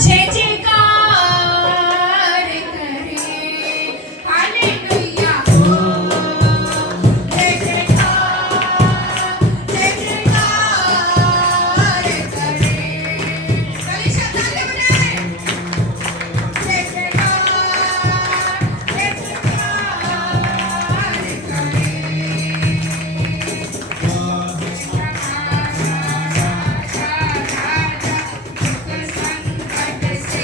जय जयकार करे हालेलुया हो जय जयकार करे कली शब्दांत बनाए जय जयकार करे संकट से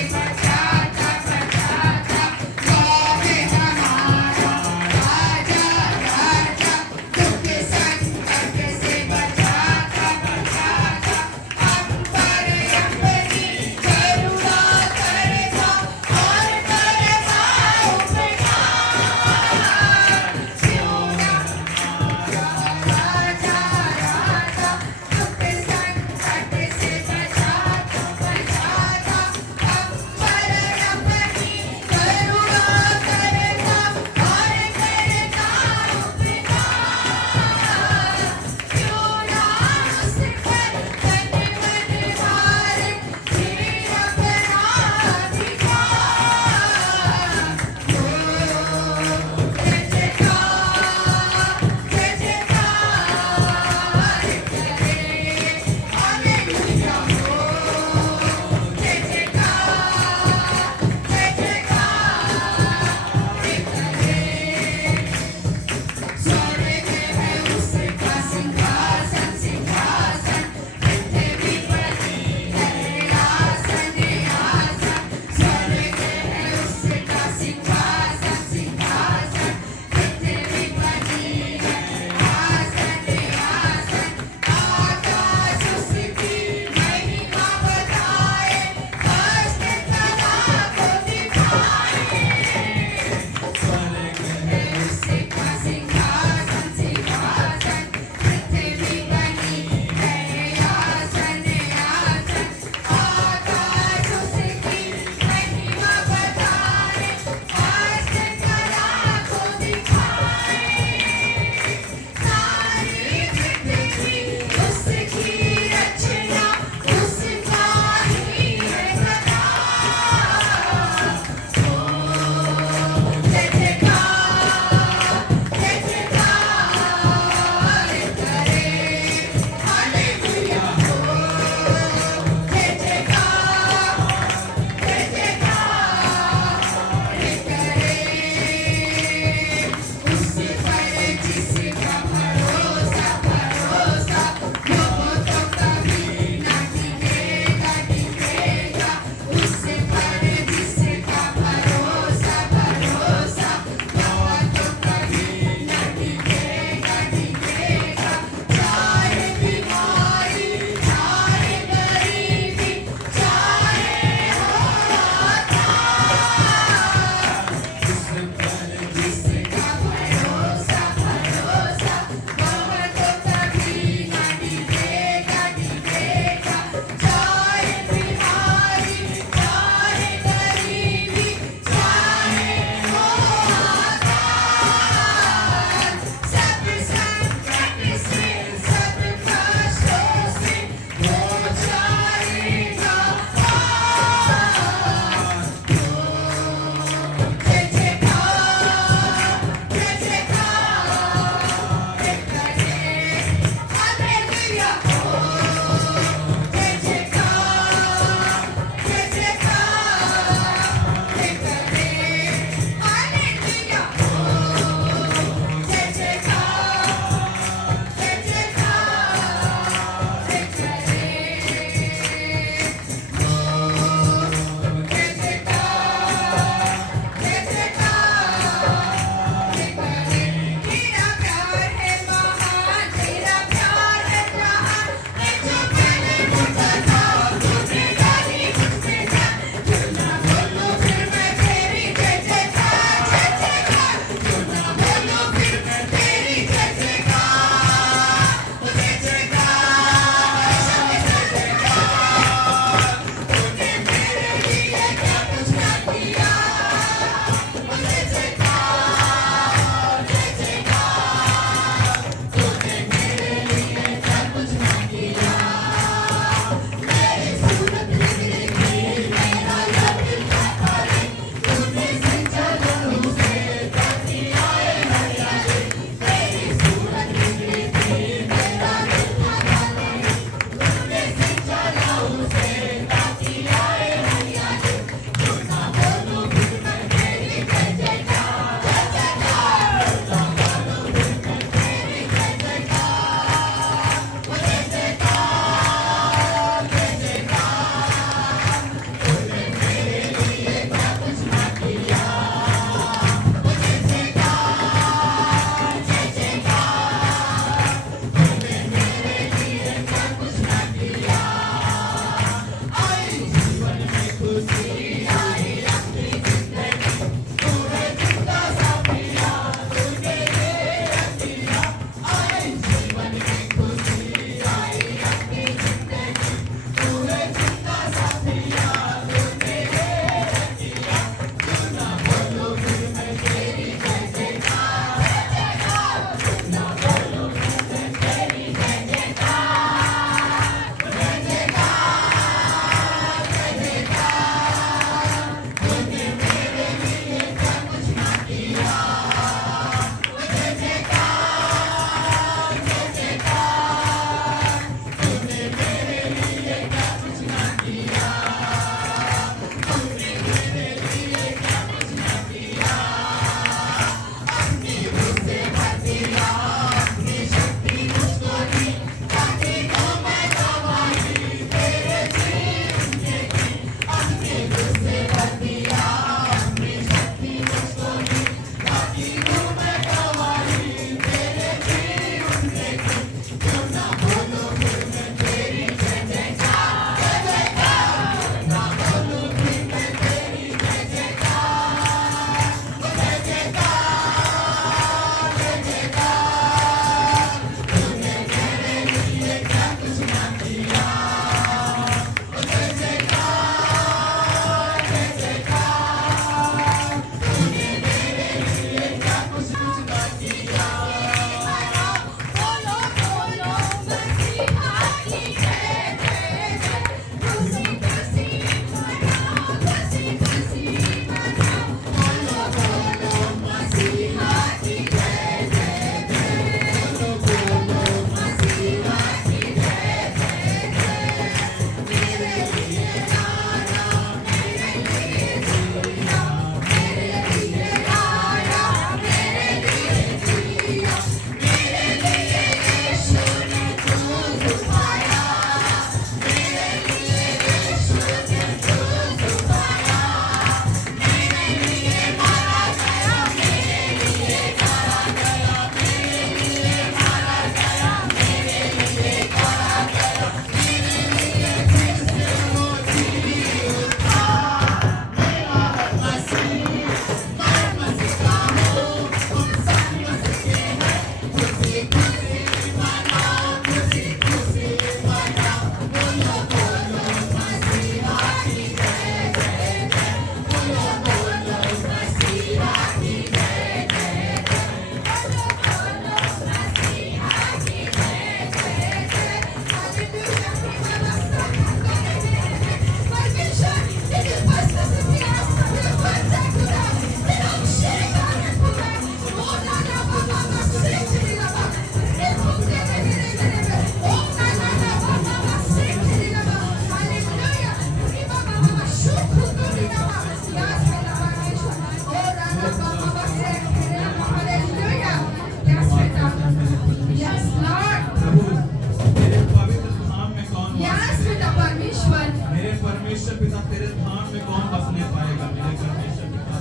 परमेश्वर पिता तेरे धाम में कौन बसने पाएगा? मेरे परमेश्वर पिता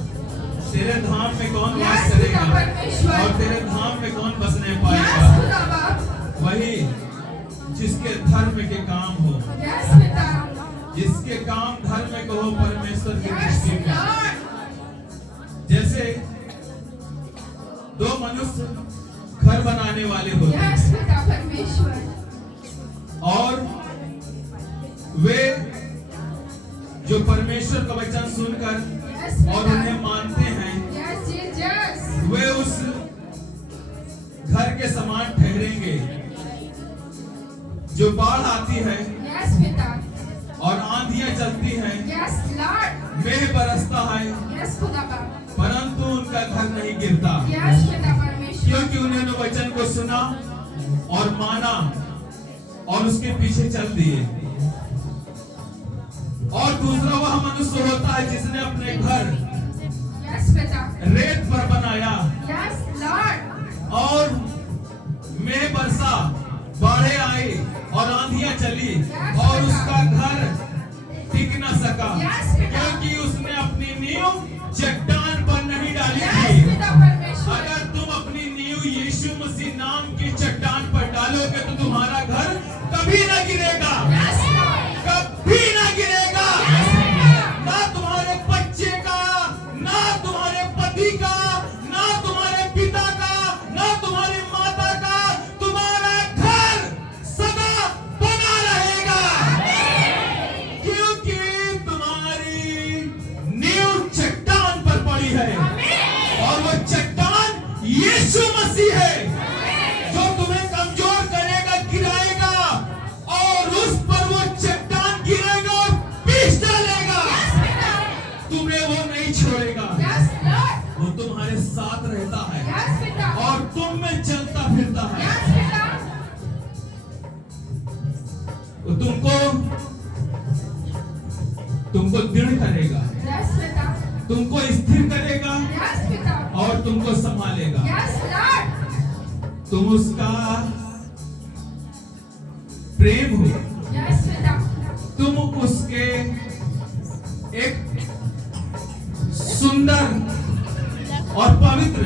तेरे धाम में कौन वास Yes, करेगा? पिता परमेश्वर। और तेरे धाम में कौन बसने Yes, पाएगा? खुदा बाप। वही जिसके धर्म के काम हो, Yes, पिता। जिसके काम धर्म के हो परमेश्वर की Yes, दृष्टि में। Lord। जैसे दो मनुष्य घर बनाने वाले होते हैं Yes, पिता परमेश्वर। और वे जो परमेश्वर का वचन सुनकर Yes, और पिता। उन्हें मानते हैं, Yes, Jesus। वे उस घर के समान ठहरेंगे। जो बाढ़ आती है Yes, पिता। और आंधियां चलती हैं, Yes, Lord। मेघ बरसता है, Yes, खुदा बाप। परंतु उनका घर नहीं गिरता, Yes, पिता परमेश्वर। क्योंकि उन्होंने वचन को सुना और माना और उसके पीछे चल दिए। और दूसरा वह मनुष्य होता है जिसने अपने घर Yes, पिता। रेत पर बनाया Yes, Lord। और मेघ बरसा, बाढ़ें आई और आंधियां चली और उसका घर टिक न सका, क्योंकि उसने अपनी नींव चट्टान पर नहीं डाली Yes, थी। पिता परमेश्वर। अगर तुम अपनी नींव यीशु मसीह नाम की चट्टान पर डालोगे तो तुम्हारा घर कभी न गिरेगा, Yes, Lord। कभी न गिरेगा। Yes, पिता। ना तुम्हारे बच्चे का, ना तुम्हारे पति का, ना तुम्हारे पिता का, ना तुम्हारी माता का, तुम्हारा घर सदा बना रहेगा, क्योंकि तुम्हारी नींव चट्टान पर पड़ी है और वो चट्टान यीशु मसीह है, जो तुम्हें कमजोर करेगा, गिराएगा और उस पर वो चट्टान गिरेगा और पीस डालेगा। तुम्हें वो नहीं छोड़ेगा, Yes, Lord। वो तुम्हारे साथ रहता है Yes, पिता। और तुम में चलता फिरता है। Yes, पिता। वो तुमको दृढ़ करेगा, Yes, पिता। तुमको स्थिर करेगा Yes, पिता। और तुमको संभालेगा। Yes, Lord। तुम उसका प्रेम हो, Yes, पिता। तुम उसके एक सुंदर और पवित्र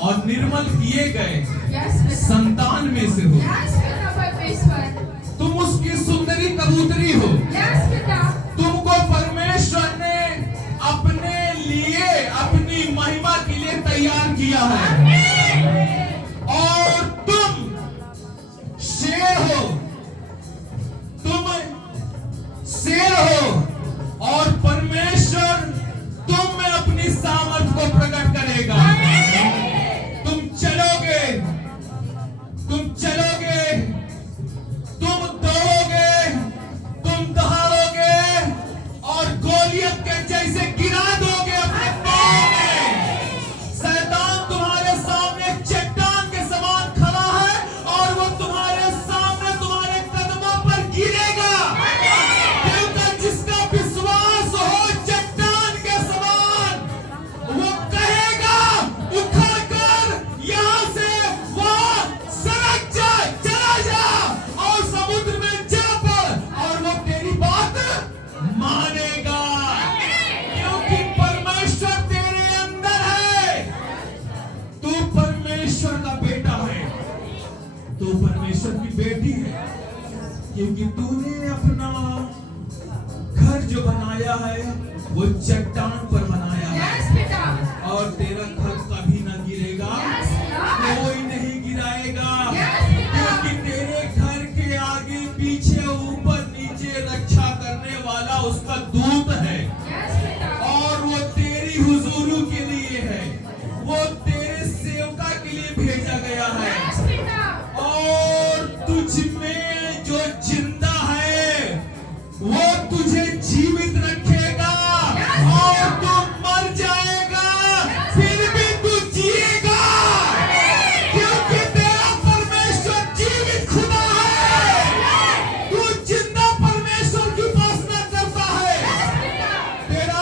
और निर्मल किए गए Yes, पिता। संतान में से हो, Yes, पिता परमेश्वर। तुम उसकी सुंदरी कबूतरी हो। Yes, पिता। तुमको परमेश्वर ने अपने लिए, अपनी महिमा के लिए तैयार किया है और तुम शेर हो, तुम शेर हो और परमेश्वर तुम में अपनी सामर्थ को प्रकट करेगा। तुम चलोगे, तुम चलोगे, तुम दौड़ोगे, तुम दहाड़ोगे और गोलियत के जैसे गिरा दोगे अपने पांव में। शैतान तुम्हारे सामने एक चट्टान के समान खड़ा है और वो तुम्हारे सामने तुम्हारे कदमों पर गिरेगा, क्योंकि जिसका विश्वास हो चट्टान के समान, वो कहेगा उखड़कर यहाँ से वहाँ सरक जा, चला जा और समुद्र में जा पड़, और वो तेरी बात मानेगा, क्योंकि परमेश्वर तेरे अंदर है। तू परमेश्वर का बेटा है, तू परमेश्वर की बेटी है, क्योंकि तूने अपना घर जो बनाया है वो चट्टान पर बनाया है Yes, पिता। और तेरा घर कभी ना गिरेगा, Yes, Lord। कोई नहीं गिराएगा, Yes, पिता। क्योंकि तेरे घर के आगे पीछे ऊपर नीचे रक्षा करने वाला उसका दूत है Yes, पिता। और वो तेरी हुजूरी के लिए है, वो तेरे सेवका के लिए भेजा गया है Yes, पिता। और तुझ में जो जिंदा है वो तुझे जीवित रखेगा और तू मर जाएगा फिर भी तू जिएगा, क्योंकि तेरा परमेश्वर जीवित खुदा है। तू जिंदा परमेश्वर की उपासना करता है, तेरा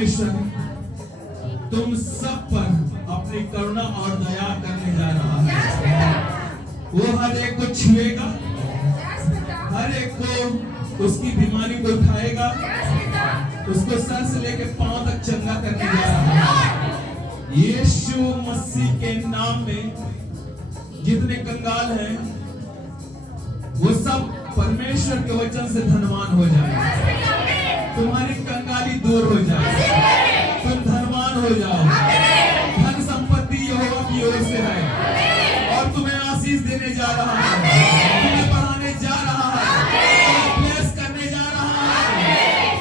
परमेश्वर तुम सब पर अपनी करुणा और दया करने जा रहा है। Yes, बेटा। वो हर एक को छुएगा, Yes, बेटा। हर एक को उसकी बीमारी को उठाएगा, Yes, बेटा। उसको सर से लेके पांव तक चंगा करने जा रहा है। यीशु मसीह के नाम में जितने कंगाल हैं वो सब परमेश्वर के वचन से धनवान हो जाए। Yes, बेटा। आमीन। तुम्हारी कंगाली दूर हो जाए, तुम धनवान हो जाओ। धन संपत्ति यहोवा की ओर से है और तुम्हें आशीष देने जा रहा है, तुम्हें बढ़ाने जा रहा है, तुम्हें ब्लेस करने जा रहा है।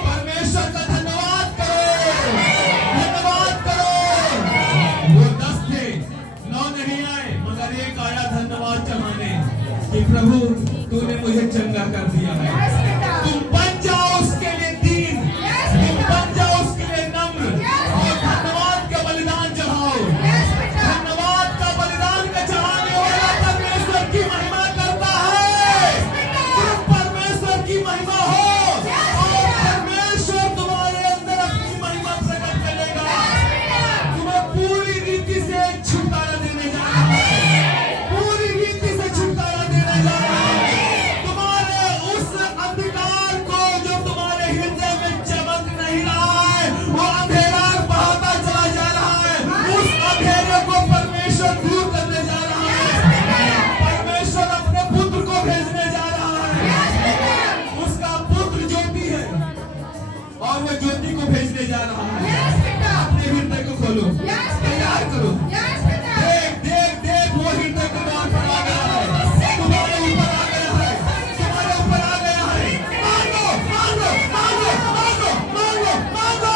परमेश्वर का धन्यवाद करो, धन्यवाद करो। वो 10 थे, 9 नहीं आए, मगर एक आया धन्यवाद चढ़ाने कि प्रभु तूने मुझे चंगा कर दिया है। Yes, बेटा। तुम बन जाओ उसके लिए दीन, Yes, तुम बेटा। बन जाओ उसके लिए नम्र Yes, और बेटा। धन्यवाद का बलिदान चढ़ाओ। Yes, बेटा। धन्यवाद का बलिदान का चढ़ाने वाला परमेश्वर की महिमा करता है। तुम परमेश्वर की महिमा हो और परमेश्वर तुम्हारे अंदर अपनी महिमा प्रकट करेगा। तुम्हें पूरी रीति से छुटकारा देने जा रहा है, पूरी रीति से छुटकारा देने जा रहा है। तुम्हारे उस अंधकार को जो तुम्हारे हृदय में चमक नहीं रहा है, वो अंधेरा बढ़ता चला जा रहा है। उस अंधेरे को परमेश्वर दूर करने जा रहा है। परमेश्वर अपने पुत्र को भेजने जा रहा है। उसका पुत्र ज्योति है और वो ज्योति को भेजने जा रहा है। Yes, बेटा। अपने हृदय को खोलो, Yes, तैयार करो। Yes, बेटा। देख देख देख, वो हृदय के द्वार पर आ गया है, तुम्हारे ऊपर आ गया है, तुम्हारे ऊपर आ गया है। मांगो मांगो मांगो मांगो मांगो मांगो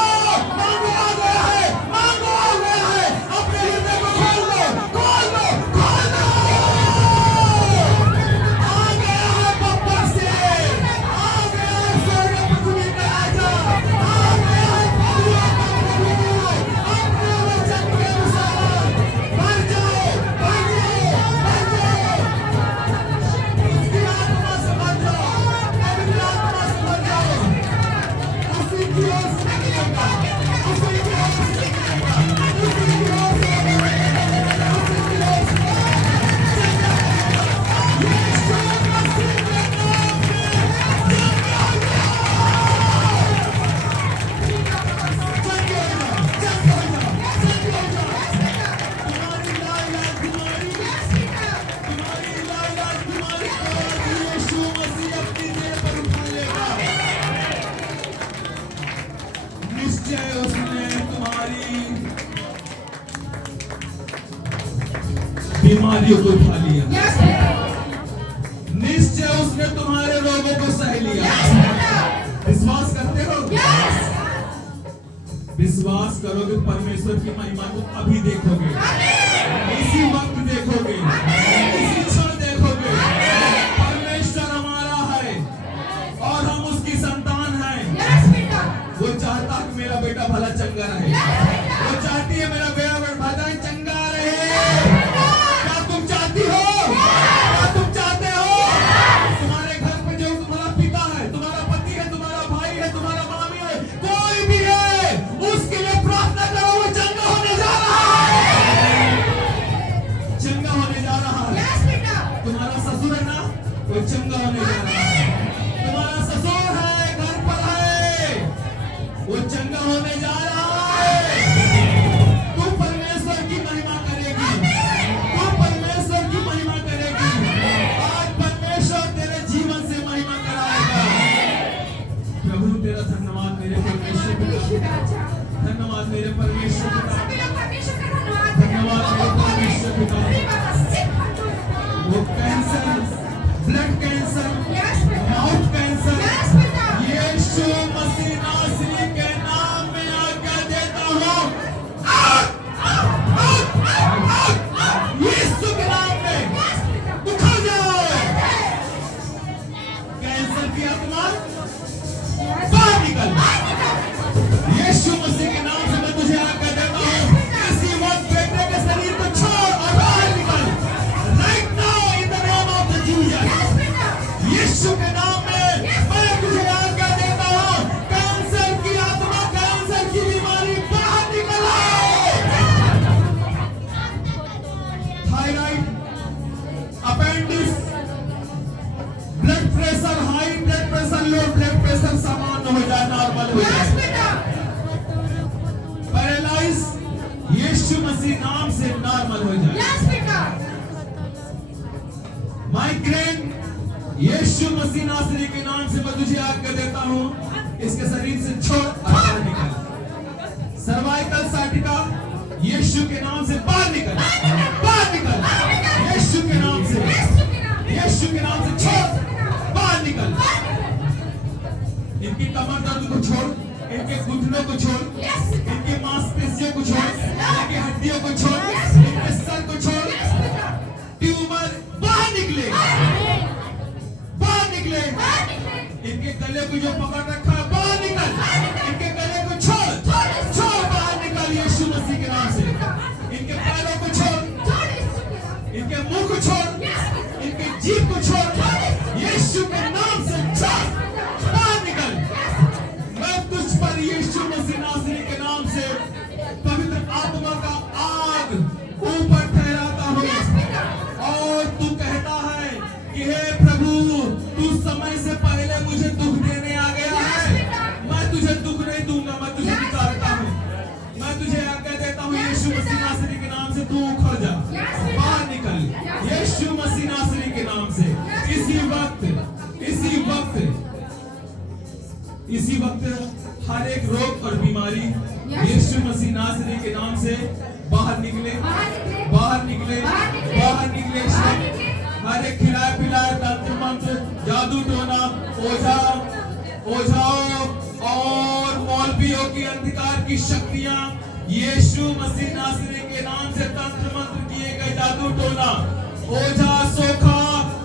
मांगो, आ गया है, मांगो आ गया है। अपने हृदय को खोल दो, खोल दो, खोल दो। आ गया है बब्बर से, आ गया है स्वर्ग पृथ्वी का राजा, आ गया है प्रभुओं का प्रभु। अपने वचन के अनुसार बढ़ जाओ, बढ़ जाओ, बढ़ जाओ। उसकी आत्मा से बढ़ जाओ, पवित्र आत्मा से बढ़ जाओ। उसी की ओर से निकलेगा, उसी की ओर से निकलेगा, उसी की ओर से निकलेगा, उसी की ओर से यीशु मसीह के नाम निश्चय उसने तुम्हारी बीमारियों को उठा लिया, Yes, बेटा। निश्चय उसने तुम्हारे रोगों को सह लिया। Yes, बेटा। विश्वास करते हो? Yes। विश्वास करोगे परमेश्वर की महिमा को अभी देखोगे, इसी वक्त देखोगे, इसी क्षण देखोगे। परमेश्वर हमारा है और हम उसकी संतान हैं। Yes, बेटा। वो चाहता कि मेरा बेटा भला चंगा रहे, वो चाहती है मेरा बेटा भला चंगा रहे। क्या तुम चाहती हो? क्या तुम चाहते हो? तुम्हारे घर पे जो तुम्हारा पिता है, तुम्हारा पति है, तुम्हारा भाई है, तुम्हारा मामी है, कोई भी है, उसके लिए प्रार्थना करो। वो चंगा होने जा रहा है, चंगा होने जा रहा है। Yes, बेटा। तुम्हारा ससुर है ना, वो चंगा होने जा रहा है। तुम्हारा ससुर है, घर पर है, वो चंगा होने जा रहा है। तू परमेश्वर की महिमा करेगी, तू परमेश्वर की महिमा करेगी। आज परमेश्वर तेरे जीवन से महिमा कराएगा। प्रभु तेरा धन्यवाद मेरे परमेश्वर पिता, राजा। धन्यवाद मेरे परमेश्वर पिता, सभी लोग परमेश्वर का धन्यवाद करें। धन्यवाद मेरे परमेश्वर पिता। अरे बाबा, सिर्फ हाथों में। वो कैंसर, ब्लड कैंसर, Yes, बेटा। माउथ कैंसर, Yes, बेटा। यीशु मसीह नासरी के नाम में आज्ञा देता हूँ, out, out, out, out, out. Yeshu के नाम में Yes, बेटा। उखड़ जाओ। कैंसर की आत्मा Yes, बाहर निकल। बेटा। यीशु मसीह के नाम से मैं तुझे आज्ञा देता हूँ, इसी वक्त बेटे के शरीर को छोड़ और बाहर निकल। Right now in the name of Jesus. Yes, बेटा। मसीह नाम से नॉर्मल हो जाए। Yes, बेटा। माइग्रेन यीशु मसीह नासरी के नाम से मैं तुझे आज्ञा देता हूँ, इसके शरीर से छोड़ और बाहर निकल। सर्वाइकल साटिका यीशु के नाम से बाहर निकल, बाहर निकल यीशु के नाम से, यीशु के नाम में। यीशु के नाम से छोड़, बाहर निकल। इनकी कमर दर्द को छोड़, इनके घुटनों को छोड़, Yes, बेटा। इनकी मांसपेशियों को छोड़, इनकी हड्डियों को छोड़, Yes, इनके सर को छोड़। Yes, बेटा। ट्यूमर बाहर निकले, बाहर निकले। बाहर निकले। इनके गले को जो पकड़ रखा है बाहर निकल, इनके गले को छोड़, छोड़ बाहर निकल यीशु मसीह के नाम से। इनके पैरों को छोड़, छोड़ यीशु के नाम में। इनके मुंह को छोड़, Yes, बेटा। इनके जीभ को छोड़, यीशु के नाम से छोड़, बाहर निकल। मैं तुझ पर यीशु मसीह नासरी के नाम से पवित्र आत्मा का आग ऊपर ठहराता हूँ। Yes, बेटा। और तू कहता है कि हे प्रभु, तू समय से पहले मुझे दुख देने आ गया है। मैं तुझे दुख नहीं दूंगा, मैं तुझे निकालता हूँ। मैं तुझे आज्ञा देता हूँ यीशु मसीह नासरी के नाम से तू उखड़ जा, बाहर निकल यीशु मसीह नासरी के नाम से। इसी वक्त, इसी वक्त, इसी वक्त हर एक रोग और बीमारी यीशु मसीह नासरी के नाम से बाहर निकले, बाहर निकले। बाहर निकले, बाहर निकले। बाहर निकले। बाहर निकले। हर एक खिलाए पिलाए तंत्र मंत्र, जादू टोना, ओझा, ओझाओं और मौलवियों की अंधकार की शक्तियां, यीशु मसीह नासरी के नाम से तंत्र मंत्र किए गए जादू टोना, ओझा, सोखा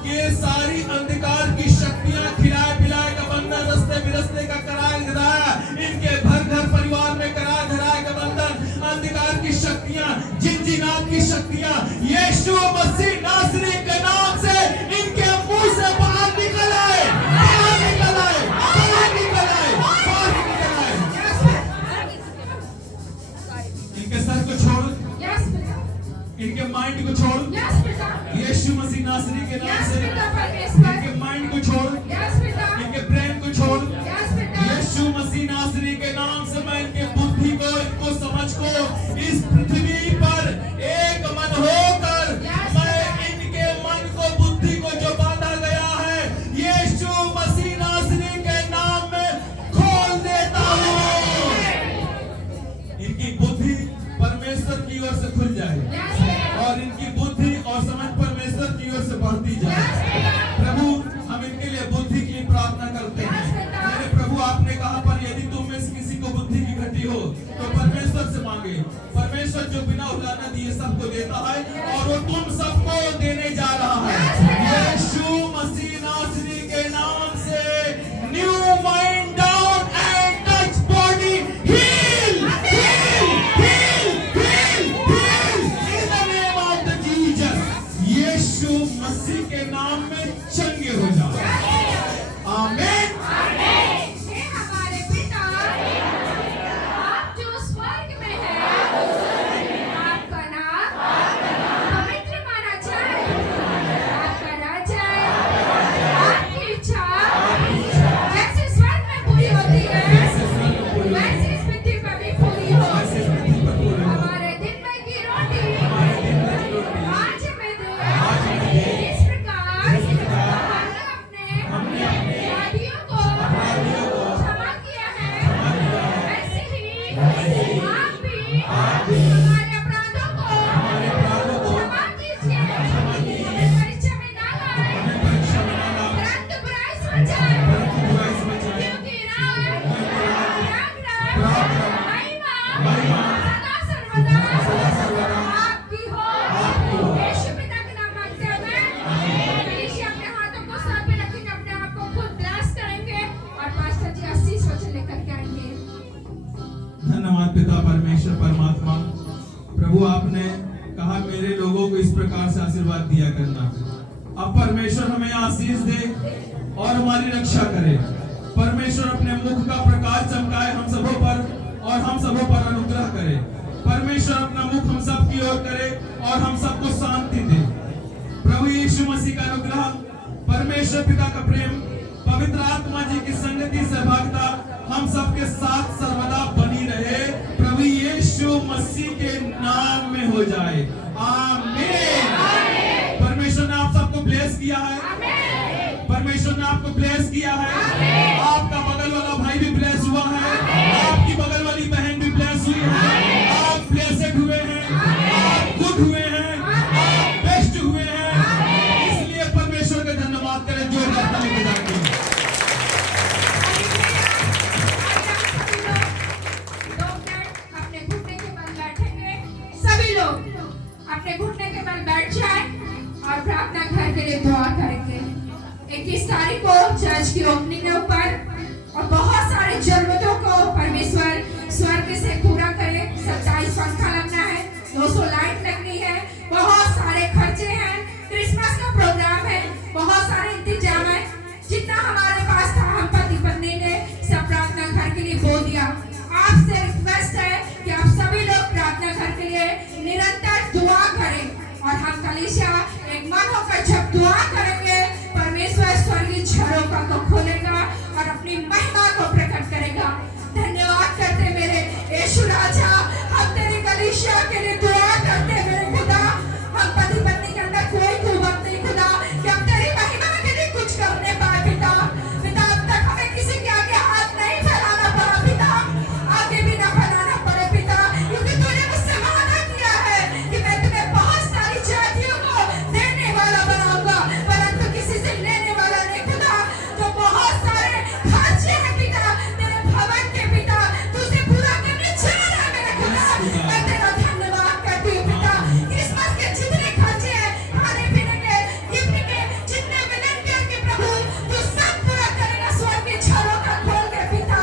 ये सारी अंधकार की शक्तियां, खिलाए पिलाए का बंधन, रस्ते बिरस्ते का कराया धराया, इनके घर परिवार में कराया धराया का बंधन, अंधकार की शक्तियां, जिनजिनात की शक्तियां, यीशु मसीह नासरी के नाम से इनके मुंह से बाहर निकल आए, बाहर निकल आए, बाहर निकल आए, बाहर निकल आए। इनके सर को छोड़, Yes, बेटा। इनके माइंड को छोड़, Yes, बेटा। यीशु मसीह नासरी के नाम Yes, से बेटा, परमेश्वर। इनके माइंड को छोड़, Yes, बेटा। इनके ब्रेन को छोड़, Yes, बेटा। यीशु मसीह नासरी के नाम से मैं इनके बुद्धि को, इनको समझ को, इस पृथ्वी पर एक मन होकर मैं इनके मन को, बुद्धि को जो बांधा गया है यीशु मसीह नासरी के नाम में खोल देता हूँ। इनकी बुद्धि परमेश्वर की ओर से खुल जाए Yes, बेटा। और इनकी बुद्धि और समझ परमेश्वर की ओर से बढ़ती जाए। Yes, बेटा। प्रभु, हम इनके लिए बुद्धि की प्रार्थना करते हैं। Yes, बेटा। मेरे प्रभु, आपने कहा पर यदि तुम में से किसी को बुद्धि की घटी हो तो परमेश्वर से मांगे। परमेश्वर जो बिना उलाना दिए सबको देता है और वो तुम सबको देने जा रहा है। Yes, बेटा। यीशु मसीह नासरी के नाम से new mind down and touch body, heal, heal, heal, heal, heal in the name of the Jesus. Yeshu Masih के नाम में चंगे हो जाओ। आमीन। हे हमारे पिता, आप जो स्वर्ग में हैं, आपका नाम पवित्र माना जाए, आपका राज्य आए, आपकी इच्छा जैसे स्वर्ग में पूरी होती है, वैसे इस पृथ्वी पर भी पूरी हो। हमारे दिन में की रोटी आज हमें दे, इस प्रकार हमने अपने अपराधियों को क्षमा किया है, वैसे ही आप भी हमारे अपराधों को क्षमा कीजिए। हमें परीक्षा में ना लाए, परंतु बुराई से बचाएं, क्योंकि महिमा सदा सर्वदा आपकी हो। यीशु पिता के नाम मांगते हैं। मनीषी अपने हाथों को सर पे रखेंगे, अपने आप को खुद ब्लेस करेंगे और पास्टर जी आशीष वचन लेकर के आएंगे। धन्यवाद पिता परमेश्वर परमात्मा। प्रभु, आपने कहा मेरे लोगों को इस प्रकार से आशीर्वाद दिया करना। अब परमेश्वर हमें आशीष दे और हमारी रक्षा करे। परमेश्वर अपने मुख का प्रकाश चमकाए हम सबों पर और हम सबों पर अनुग्रह करे। परमेश्वर अपना मुख हम सब की ओर करे और हम सबको शांति दे। प्रभु यीशु मसीह का अनुग्रह, परमेश्वर पिता का प्रेम, पवित्र आत्मा जी की संगति सहभागिता हम सबके साथ सर्वदा बनी रहे। प्रभु यीशु मसीह के नाम में हो हो जाए। आमीन। परमेश्वर ने आप सबको ब्लेस किया है। परमेश्वर ने आपको ब्लेस किया है। आपका बगल वाला भाई भी ब्लेस हुआ है। आपकी बगल वाली बहन भी ब्लेस हुई है। आप ब्लेसेड हुए हैं। आप गुड हुए हैं। आप बेस्ट हुए हैं। इसलिए परमेश्वर का धन्यवाद करें। जोरदार ताली बजाएंगे। अपने घुटने के बल बैठेंगे। सभी लोग अपने घुटने के बल बैठ जाएं और प्रार्थना घर के लिए दुआ करेंगे। 21 तारीख को चर्च की ओपनिंग है ऊपर, और बहुत सारे जरूरतों को परमेश्वर स्वर्ग से पूरा करे। 27 पंखा लगना है, 200 लाइट लगनी है, बहुत सारे खर्चे हैं, क्रिसमस का प्रोग्राम है, बहुत सारे इंतजाम है। जितना हमारे पास था हम पति पत्नी ने सब प्रार्थना घर के लिए बो दिया। आपसे रिक्वेस्ट है कि आप सभी लोग प्रार्थना घर के लिए निरंतर दुआ करें, और हम कलीसिया एक मन होकर जब दुआ करेंगे परमेश्वर स्वर्गीय झरोखा को खोलेगा और अपनी महिमा को प्रकट करेगा। धन्यवाद करते मेरे यीशु राजा, हम तेरी कलीसिया के लिए दुआ करते मेरे खुदा। हम पति पत्नी के अंदर कोई कुवत नहीं खुदा कि हम तेरी महिमा के लिए कुछ करने पाए पिता। पिता अब तक हमें किसी के आगे हाथ नहीं फैलाना पड़ा पिता, आगे भी ना फैलाना पड़े पिता, क्योंकि तूने मुझसे वादा किया है कि मैं तुम्हें बहुत सारी जातियों को देने वाला बनाऊंगा, परंतु किसी से लेने वाला नहीं खुदा। तो बहुत सारे खर्चे हैं पिता तेरे भवन के पिता, तुझे पूरा करने जा रहा है मेरे खुदा। मैं तेरा धन्यवाद करती हूँ पिता। क्रिसमस के जितने खर्चे हैं, खाने पीने के, गिफ्ट के, जितने विनंतियों के प्रभु तू सब पूरा करेगा स्वर्ग के झरोखा खोल के पिता।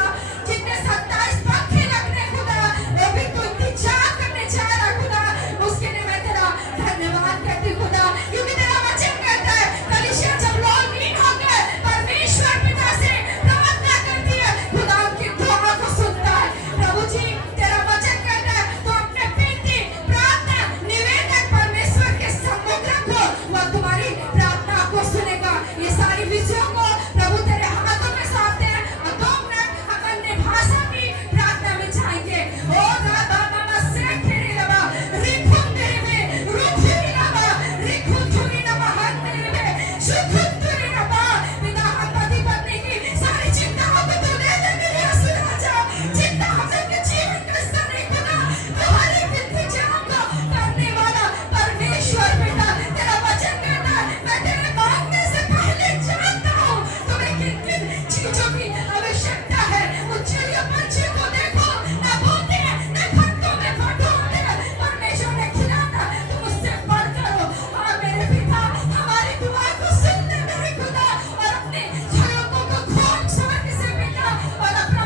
जितने 27 पंखे लगने खुदा, वो भी तू इंतजार करने जा रहा खुदा, उसके लिए मैं तेरा धन्यवाद करती हूँ खुदा, क्योंकि तेरा वचन कहता है कलीसिया जब लोग लीन होकर परमेश्वर पिता से प्रार्थना करती है खुदा उनकी दुआ को सुनता है। प्रभु जी तेरा वचन कहता है तो अपने बेटी प्रार्थना निवेदन परमेश्वर के सम्मुख रखो, वह तुम्हारी प्रार्थना को सुनेगा। ये सारी विषयों को प्रभु तेरे हाथों में सौंपते हैं, और 2 मिनट हम अन्य भाषा की प्रार्थना में जाएंगे। ओ राबा मामा से खेरी लबा रिखुंदरी में रुखुरी लबा रिखुंदरी लबा हंदरी में शुखुंदरी लबा। पिता हम पति पत्नी की सारी चिंताओं को तू ले ले मेरे यीशु राजा। चिंता हम सबके जीवन का सभी खुदा तुम्हारे इंतजाम को करने वाला परमेश्वर पिता। तेरा वचन कहता है मैं तेरे मांगने से पहले जानता हूँ तुम्हें किन किन चीजों की आवश्यकता है। उन चिड़ियों पंछियों को देखो, न बोलते हैं न खंडों में बटोरते हैं, परमेश्वर ने खिलाता तुम उससे बढ़कर हो। हाँ मेरे पिता हमारी दुआ को सुन ले मेरे खुदा, और अपने झरोखों को खोल स्वर्ग से पिता, और अपना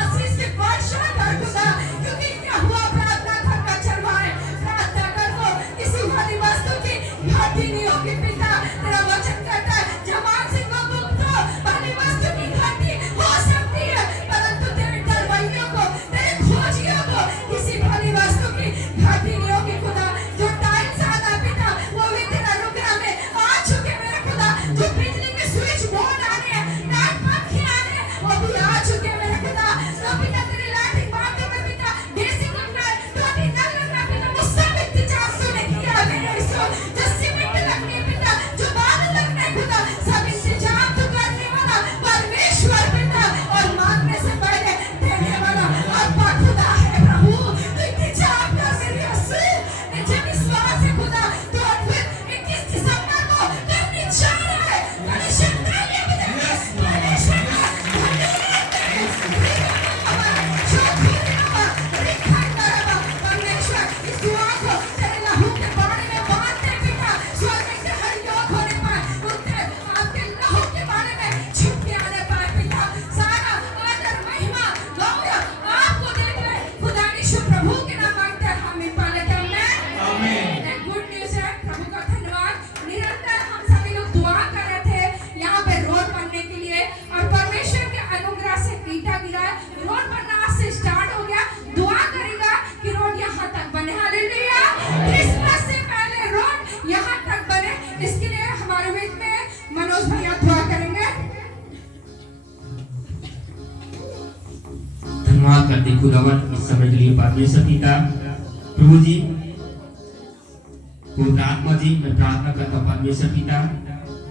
आशीष की वर्षा कर खुदा, क्योंकि क्या हुआ प्रार्थना घर का चरवाहे प्रार्थना कर वो किसी वाली वस्तु की घाटी नहीं होगी पिता। तेरा वचन कहता है जवान सिंह को मुक्त हो, वाली वस्तु की घाटी हो सकती है, परंतु तेरे डरवैयों को तेरे खोजियों को किसी वाली वस्तु की घाटी नहीं होगी खुदा। जो टाइम आना पिता वो भी तेरा अनुग्रह में आ चुके मेरे खुदा। जो बिजली के स्विच बोर्ड आने हैं, लाइट पंखे आने हैं, वो भी आ चुके मेरे खुदा। तो पिता तेरी लाइटिंग बातों में पिता बेसिक लगना है, टोटी नल लगना है पिता, वो सब इंतजाम तूने किया है मेरे यीशु। जो सीमेंट लगनी है पिता, जो बादल लगना है खुदा, सब इंतजाम तू करने वाला परमेश्वर पिता, और मांगने से पहले देने वाला आपका खुदा है प्रभु। तू इंतजाम कर मेरे यीशु। मुझे विश्वास है खुदा तू अद्भुत 21 दिसंबर को करने जा रहा है। कलीसिया तालियां बजाएं। परमेश्वर का धन्यवाद परमेश्वर इस दुआ को तेरे लहू के बारे में बांधते पिता, स्वर्ग के हर योग होने पाए, उनके आपके लहू के बारे में छिपके आने पाए पिता। सारा आदर महिमा गौरव आपको देते हैं खुदा यीशु प्रभु के नाम मांगते हैं हम इन पाले आमीन। एक गुड न्यूज़ है, प्रभु का धन्यवाद। निरंतर हम सभी लोग दुआ कर रहे थे यहाँ पे रोड बनने के लिए, और परमेश्वर के अनुग्रह से ईंटा गिरा है, रोड बनना आज से स्टार्ट हो गया। दुआ करेगा कि रोड यहाँ तक बने। हालेलुया। क्रिसमस से पहले रोड यहाँ तक बने, इसके लिए हमारे बीच में मनोज भैया दुआ करेंगे। धन्यवाद करते खुदावन इस समय के लिए परमेश्वर पिता। प्रभु जी पवित्र आत्मा जी, मैं प्रार्थना करता हूँ परमेश्वर पिता,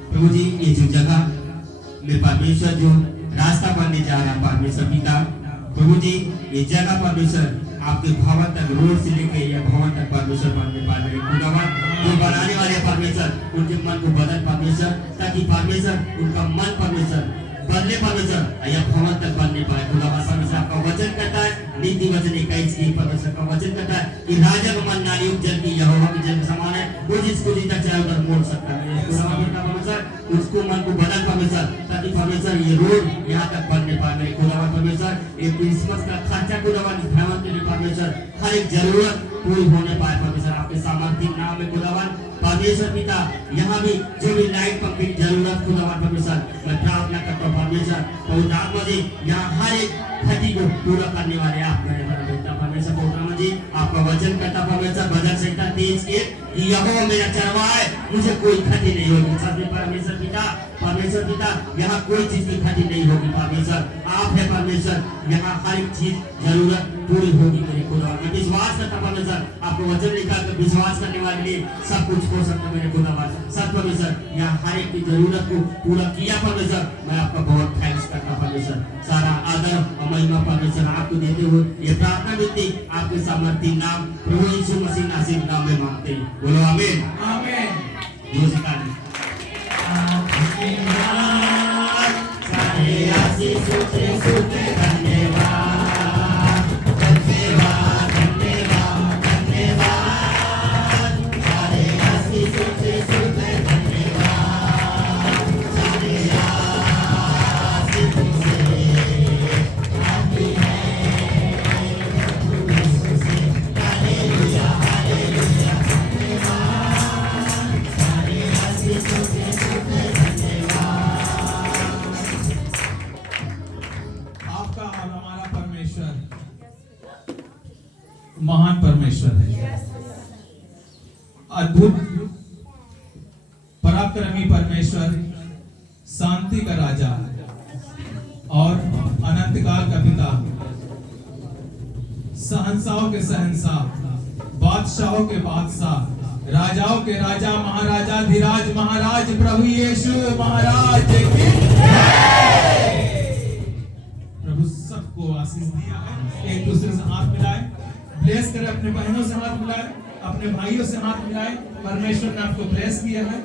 प्रभु जी ये जो जगह में परमेश्वर जो रास्ता बनने जा रहा है परमेश्वर पिता, प्रभु जी ये जगह परमेश्वर आपके भवन तक, रोड से लेके या भवन तक परमेश्वर बनने पा रहे खुदावन, जो बनाने वाले परमेश्वर उनके मन को बदल परमेश्वर, ताकि परमेश्वर उनका मन परमेश्वर बदले परमेश्वर या भवन तक बनने पाए खुदावन। परमेश्वर आपका वचन कहता है, नीति वचन 21 परमेश्वर का वचन कहता है कि राजा का मन नारियों जल की यहोवा के जल के समान है, वो जिसको जीता चाहे उधर मोड़ सकता है परमेश्वर, उसको मन को बदल परमेश्वर, ताकि परमेश्वर ये रोड यहाँ तक बनने पाए खुदावन। परमेश्वर ये क्रिसमस का खर्चा खुदावन भवन के लिए परमेश्वर हर एक जरूरत पूरी होने पाए परमेश्वर, आपके सामर्थ्य नाम में खुदावन। परमेश्वर पिता यहाँ भी जो भी लाइट पंप की जरूरत खुदावन परमेश्वर, मैं प्रार्थना करता हूँ परमेश्वर, पवित्र आत्मा जी यहाँ हर एक क्षति को पूरा करने वाले आप मेरे परमेश्वर। पवित्र आत्मा जी आपका वचन करता परमेश्वर भजन संहिता 30:1 कि यहोवा मेरा चरवाहा है, मुझे कोई क्षति नहीं होगी। सत्य परमेश्वर पिता यहाँ कोई चीज की क्षति नहीं होगी परमेश्वर, आप है परमेश्वर, यहाँ हर एक चीज जरूरत पूरी होगी मेरे खुदा। मैं विश्वास करता परमेश्वर, आपको वचन लिखा कर विश्वास करने वाले लिए सब कुछ हो सकता मेरे खुदा। सब परमेश्वर यहाँ हर एक की जरूरत को पूरा किया परमेश्वर, मैं आपका बहुत थैंक्स करता परमेश्वर। सारा आदर और महिमा परमेश्वर आपको देते हुए ये प्रार्थना विनती आपके सामर्थ्य नाम प्रभु यीशु मसीह नासिक नाम में मांगते हैं, बोलो आमीन आमीन। सारे आशीष महान परमेश्वर है, अद्भुत पराक्रमी परमेश्वर, शांति का राजा और अनंत काल का पिता, सहंसाओं के सहंसा, बादशाहों के बादशाह, राजाओं के राजा, महाराजा धीराज महाराज प्रभु यीशु महाराज की प्रभु सबको आशीष दिया है। एक दूसरे से हाथ मिलाए, ब्लेस करें, अपने बहनों से हाथ मिलाए, अपने भाइयों से हाथ मिलाए। परमेश्वर ने आपको ब्लेस किया है।